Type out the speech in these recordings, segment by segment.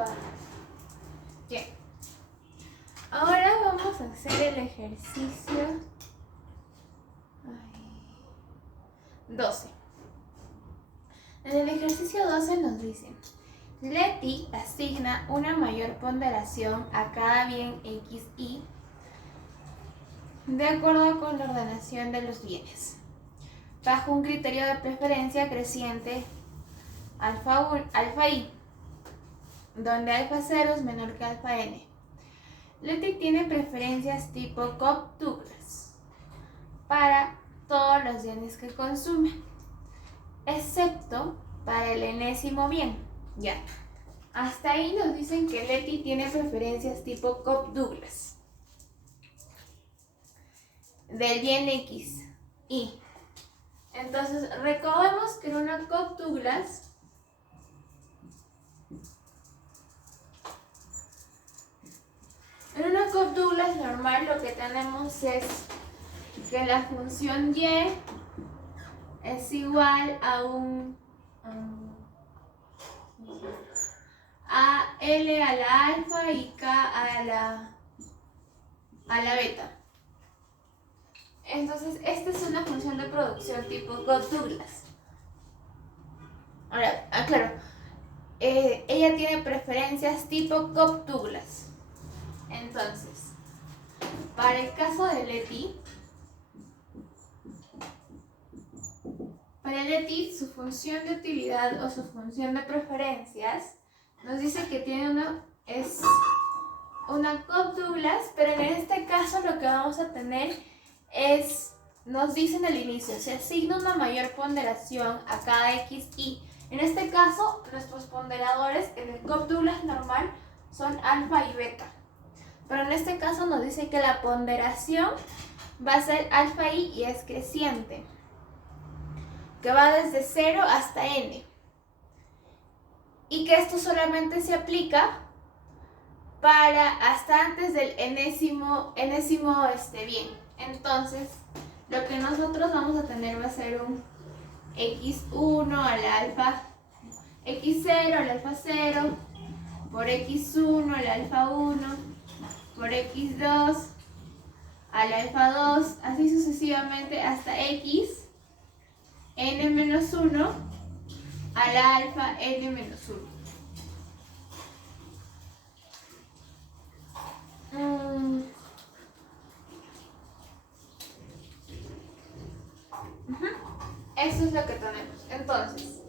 Upa. Bien. Ahora vamos a hacer el ejercicio 12. En el ejercicio 12 nos dicen: Leti asigna una mayor ponderación a cada bien X, Y de acuerdo con la ordenación de los bienes, bajo un criterio de preferencia creciente alfa I, donde alfa 0 es menor que alfa n. Leti tiene preferencias tipo Cobb-Douglas para todos los bienes que consume, excepto para el enésimo bien. Ya. Hasta ahí nos dicen que Leti tiene preferencias tipo Cobb-Douglas del bien X, Y. Entonces, recordemos que en una Cobb-Douglas normal lo que tenemos es que la función Y es igual a a L a la alfa y K a la beta. Entonces, esta es una función de producción tipo Cobb-Douglas. Ahora, claro, ella tiene preferencias tipo Cobb-Douglas. Entonces, para el caso de Leti, su función de utilidad o su función de preferencias nos dice que tiene una Cobb-Douglas, pero en este caso lo que vamos a tener es, nos dicen al inicio, se asigna una mayor ponderación a cada X, Y. En este caso, nuestros ponderadores en el Cobb-Douglas normal son alfa y beta. Pero en este caso nos dice que la ponderación va a ser alfa y es creciente, que va desde 0 hasta n. Y que esto solamente se aplica para hasta antes del enésimo bien. Entonces, lo que nosotros vamos a tener va a ser un x1 al alfa, x0 al alfa 0, por x1 al alfa 1, por x2 al alfa 2, así sucesivamente hasta x n-1 al alfa n-1. Eso es lo que tenemos. Entonces,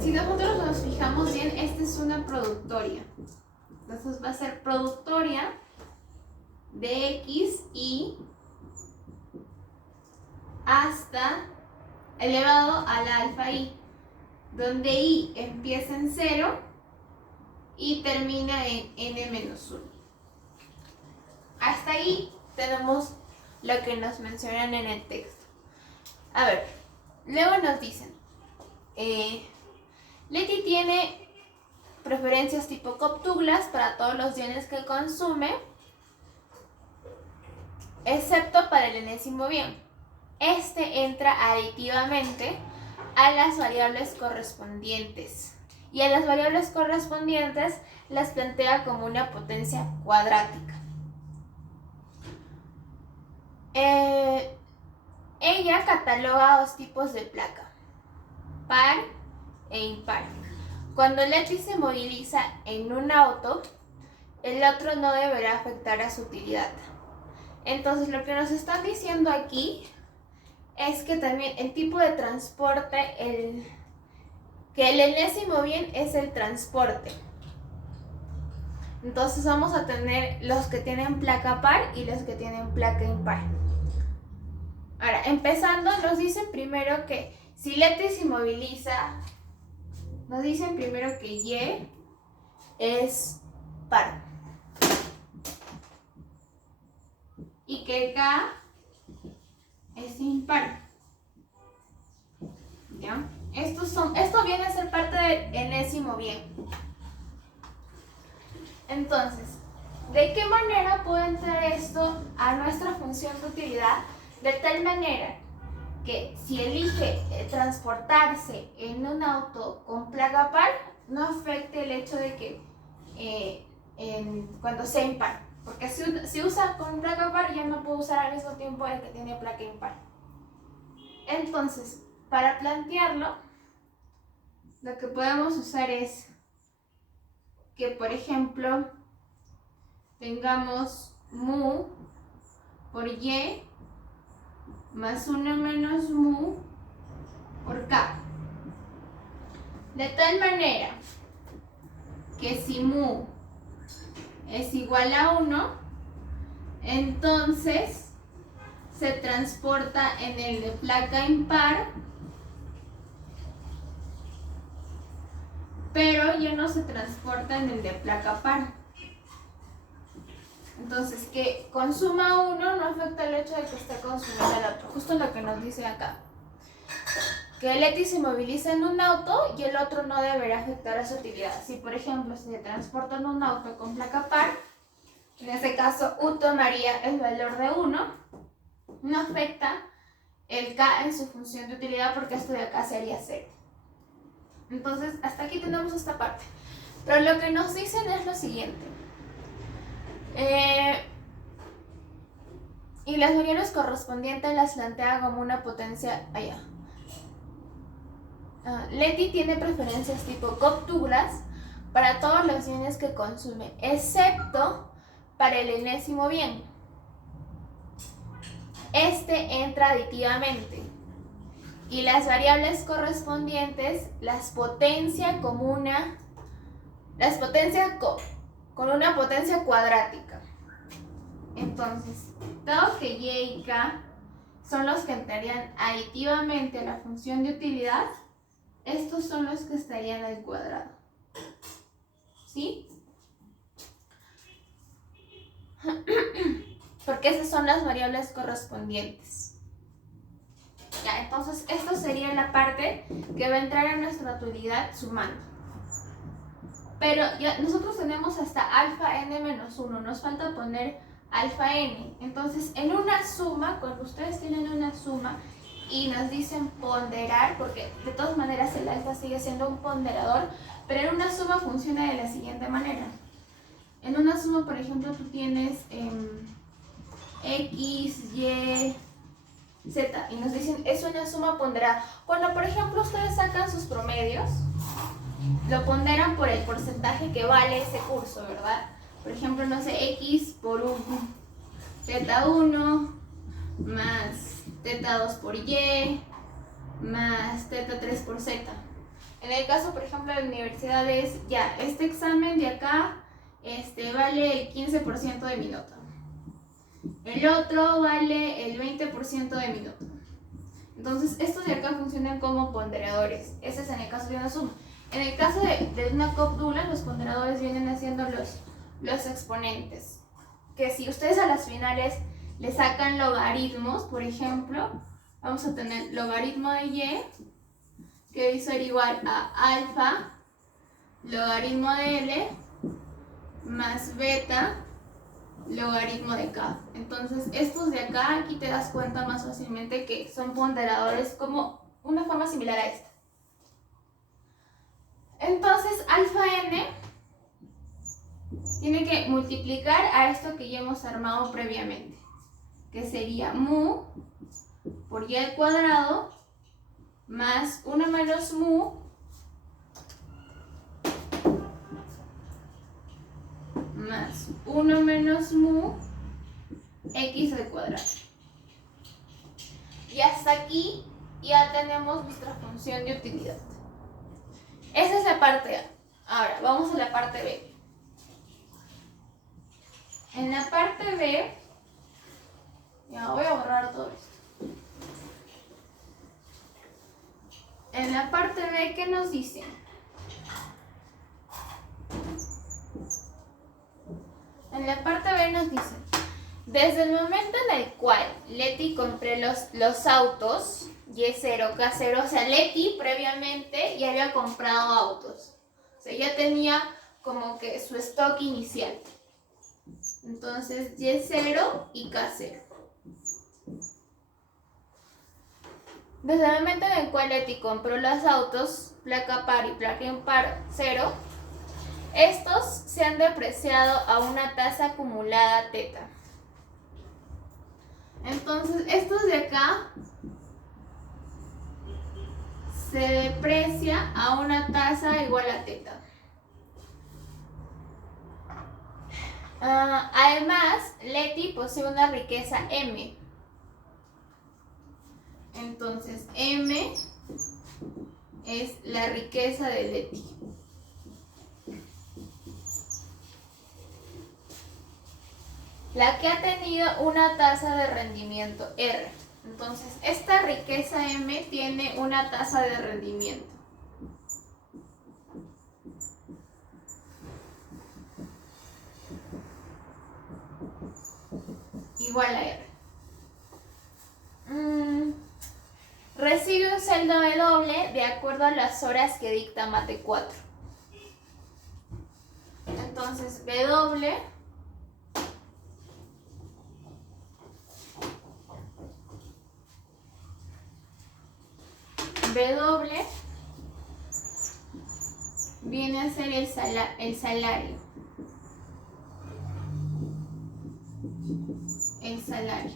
si nosotros nos fijamos bien, esta es una productoria. Entonces va a ser productoria de X, Y hasta elevado al alfa I, donde I empieza en 0 y termina en n-1. Hasta ahí tenemos lo que nos mencionan en el texto. A ver, luego nos dicen, Leti tiene preferencias tipo Cobb-Douglas para todos los bienes que consume, excepto para el enésimo bien. Este entra aditivamente a las variables correspondientes. Y a las variables correspondientes las plantea como una potencia cuadrática. Ella cataloga dos tipos de placa, par e impar. Cuando Leti se moviliza en un auto, el otro no deberá afectar a su utilidad. Entonces, lo que nos están diciendo aquí es que también el tipo de transporte, que el enésimo bien es el transporte. Entonces vamos a tener los que tienen placa par y los que tienen placa impar. Ahora, empezando, nos dicen primero que si Leti se moviliza, nos dicen primero que Y es par y que K es impar. ¿Ya? Esto viene a ser parte del enésimo bien. Entonces, ¿de qué manera puede entrar esto a nuestra función de utilidad? De tal manera que si elige transportarse en un auto con placa par, no afecte el hecho de que cuando sea impar. Porque si usa con placa par, ya no puedo usar al mismo tiempo el que tiene placa impar. Entonces, para plantearlo, lo que podemos usar es que, por ejemplo, tengamos mu por y más 1 menos mu por k. De tal manera que si mu es igual a 1, entonces se transporta en el de placa impar, pero ya no se transporta en el de placa par. Entonces, que consuma uno no afecta el hecho de que esté consumiendo el otro. Justo lo que nos dice acá. Que Leti se moviliza en un auto y el otro no deberá afectar a su utilidad. Si, por ejemplo, se transporta en un auto con placa par, en este caso U tomaría el valor de 1, no afecta el K en su función de utilidad porque esto de acá sería 0. Entonces, hasta aquí tenemos esta parte. Pero lo que nos dicen es lo siguiente. Y las variables correspondientes las plantea como una potencia allá. Leti tiene preferencias tipo Cobb-Douglas para todos los bienes que consume, excepto para el enésimo bien. Este entra aditivamente y las variables correspondientes las potencia con una potencia cuadrática. Entonces, dado que y y k son los que entrarían aditivamente a la función de utilidad, estos son los que estarían al cuadrado. ¿Sí? Porque esas son las variables correspondientes. Ya, entonces esto sería la parte que va a entrar en nuestra utilidad sumando. Pero ya nosotros tenemos hasta alfa n menos 1, nos falta poner alfa n. Entonces, en una suma, cuando ustedes tienen una suma y nos dicen ponderar, porque de todas maneras el alfa sigue siendo un ponderador, pero en una suma funciona de la siguiente manera. En una suma, por ejemplo, tú tienes x, y, z, y nos dicen es una suma ponderada. Cuando, por ejemplo, ustedes sacan sus promedios, lo ponderan por el porcentaje que vale ese curso, ¿verdad? Por ejemplo, no sé, x por un teta 1 más teta 2 por y más teta 3 por z. En el caso, por ejemplo, de universidades, ya, este examen de acá vale el 15% de mi nota. El otro vale el 20% de mi nota. Entonces, estos de acá funcionan como ponderadores. Ese es en el caso de una suma. En el caso de una Cobb-Douglas, los ponderadores vienen haciendo los exponentes. Que si ustedes a las finales le sacan logaritmos, por ejemplo, vamos a tener logaritmo de y, que va a ser igual a alfa, logaritmo de L, más beta, logaritmo de K. Entonces, estos de acá, aquí te das cuenta más fácilmente que son ponderadores como una forma similar a esta. Entonces, alfa n tiene que multiplicar a esto que ya hemos armado previamente, que sería mu por y al cuadrado más 1 menos mu más 1 menos mu x al cuadrado. Y hasta aquí ya tenemos nuestra función de utilidad. Esa es la parte A. Ahora, vamos a la parte B. En la parte B, ya voy a borrar todo esto. En la parte B, ¿qué nos dice? En la parte B nos dice, desde el momento en el cual Leti compré los autos, Y0, K0, o sea, Leti previamente ya había comprado autos. O sea, ya tenía como que su stock inicial. Entonces, Y0 y K0. Desde el momento en el cual Leti compró los autos, placa par y placa impar 0, estos se han depreciado a una tasa acumulada teta. Entonces, estos de acá se deprecia a una tasa igual a teta. Además, Leti posee una riqueza M. Entonces, M es la riqueza de Leti. La que ha tenido una tasa de rendimiento R. Entonces, esta riqueza M tiene una tasa de rendimiento. Igual a R. Recibe un sueldo W de acuerdo a las horas que dicta Mate 4. Entonces, W viene a ser el salario. El salario.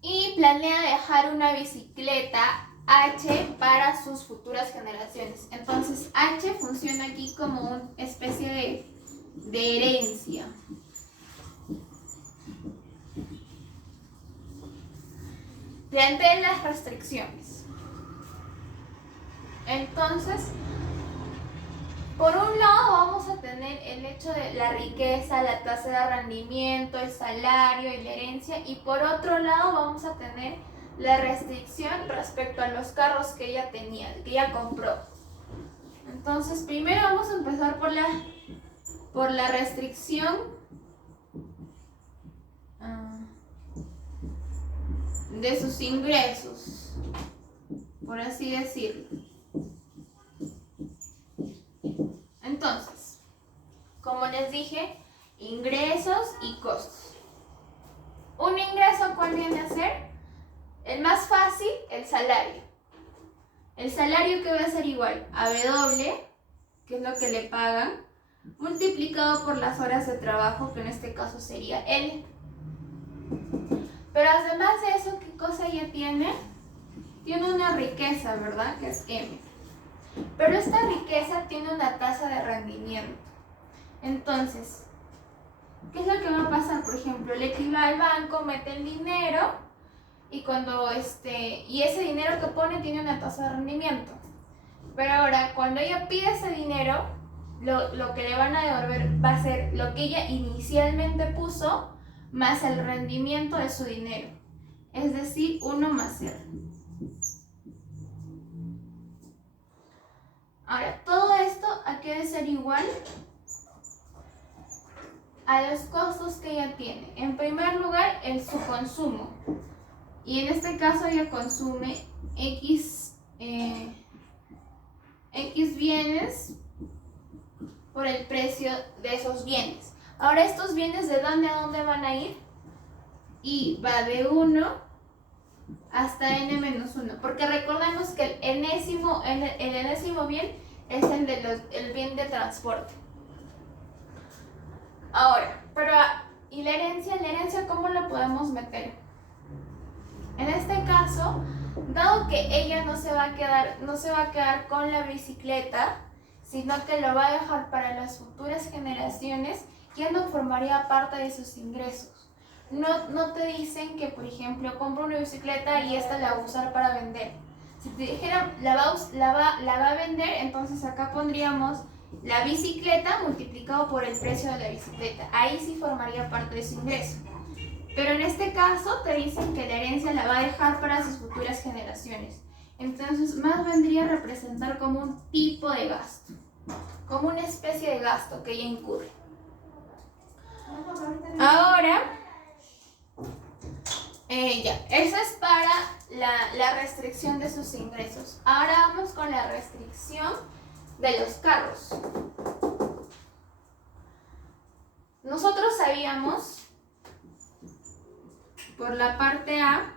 Y planea dejar una bicicleta H para sus futuras generaciones. Entonces, H funciona aquí como una especie de herencia. Plantea las restricciones. Entonces, por un lado vamos a tener el hecho de la riqueza, la tasa de rendimiento, el salario y la herencia, y por otro lado vamos a tener la restricción respecto a los carros que ella tenía, que ella compró. Entonces, primero vamos a empezar por la restricción de sus ingresos, por así decirlo. Entonces, como les dije, ingresos y costos. Un ingreso, ¿cuál viene a ser? El más fácil, el salario. El salario que va a ser igual a W, que es lo que le pagan, multiplicado por las horas de trabajo, que en este caso sería L. Pero además de eso, ¿qué cosa ella tiene? Tiene una riqueza, ¿verdad? Que es M. Pero esta riqueza tiene una tasa de rendimiento. Entonces, ¿qué es lo que va a pasar? Por ejemplo, Leti va al banco, mete el dinero y y ese dinero que pone tiene una tasa de rendimiento. Pero ahora, cuando ella pide ese dinero, lo que le van a devolver va a ser lo que ella inicialmente puso más el rendimiento de su dinero. Es decir, 1 más R. Ahora, todo esto ha que ser igual a los costos que ella tiene. En primer lugar, su consumo. Y en este caso ella consume X bienes por el precio de esos bienes. Ahora, estos bienes, ¿de dónde a dónde van a ir? Y va de 1 hasta n-1, porque recordemos que el enésimo bien es el bien de transporte. Ahora, ¿y la herencia? ¿La herencia cómo la podemos meter? En este caso, dado que ella no se va a quedar con la bicicleta, sino que lo va a dejar para las futuras generaciones, ya no formaría parte de sus ingresos. No te dicen que, por ejemplo, compra una bicicleta y esta la va a usar para vender. Si te dijeran la va a vender, entonces acá pondríamos la bicicleta multiplicado por el precio de la bicicleta. Ahí sí formaría parte de su ingreso. Pero en este caso te dicen que la herencia la va a dejar para sus futuras generaciones. Entonces más vendría a representar como un tipo de gasto, como una especie de gasto que ella incurre. Ahora, esa es para la restricción de sus ingresos. Ahora vamos con la restricción de los carros. Nosotros sabíamos por la parte A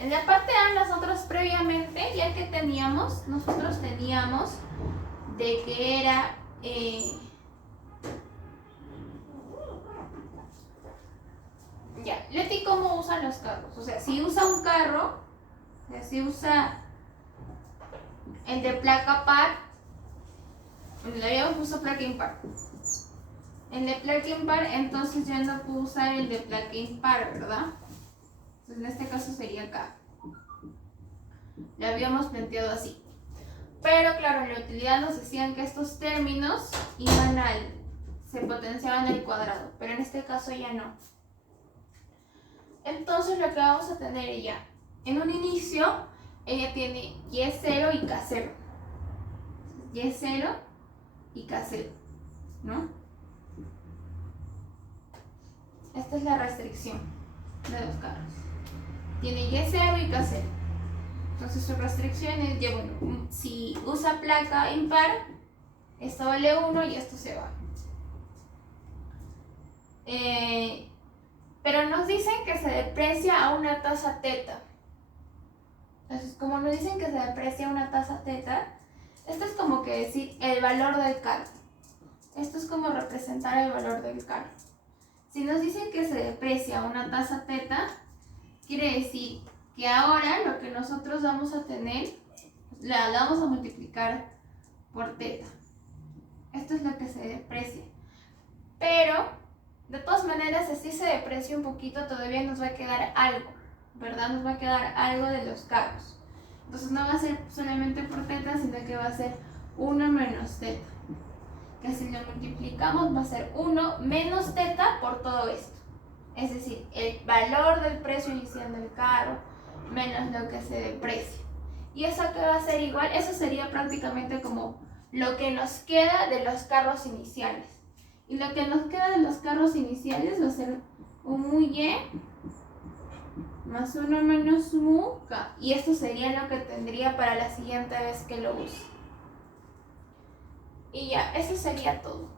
En la parte A nosotros previamente, ya que nosotros teníamos de que era ya, Leti, ¿cómo usan los carros? O sea, si usa un carro, o sea, si usa el de placa par, le habíamos puesto placa impar. El de placa impar, entonces ya no puedo usar el de placa impar, ¿verdad? Entonces en este caso sería acá. Lo habíamos planteado así. Pero claro, en la utilidad nos decían que estos términos se potenciaban al cuadrado, pero en este caso ya no. Entonces lo que vamos a tener ya, en un inicio, ella tiene Y0 y K0. Y0 y K0, ¿no? Esta es la restricción de los carros. Tiene Y0 y K0. Entonces su restricción es, ya bueno, si usa placa impar, esto vale 1 y esto se va. Pero nos dicen que se deprecia a una tasa teta. Entonces, como nos dicen que se deprecia a una tasa teta, esto es como que decir el valor del carro. Esto es como representar el valor del carro. Si nos dicen que se deprecia a una tasa teta, quiere decir que ahora lo que nosotros vamos a tener, la vamos a multiplicar por teta. Esto es lo que se deprecia. Pero de todas maneras, así se deprecia un poquito, todavía nos va a quedar algo, ¿verdad? Nos va a quedar algo de los carros. Entonces no va a ser solamente por teta, sino que va a ser 1 menos teta. Que si lo multiplicamos va a ser 1 menos teta por todo esto. Es decir, el valor del precio inicial del carro menos lo que se deprecia. ¿Y eso qué va a ser igual? Eso sería prácticamente como lo que nos queda de los carros iniciales. Y lo que nos queda de los carros iniciales va a ser un mu y más 1 menos mu k. Y esto sería lo que tendría para la siguiente vez que lo use. Y ya, eso sería todo.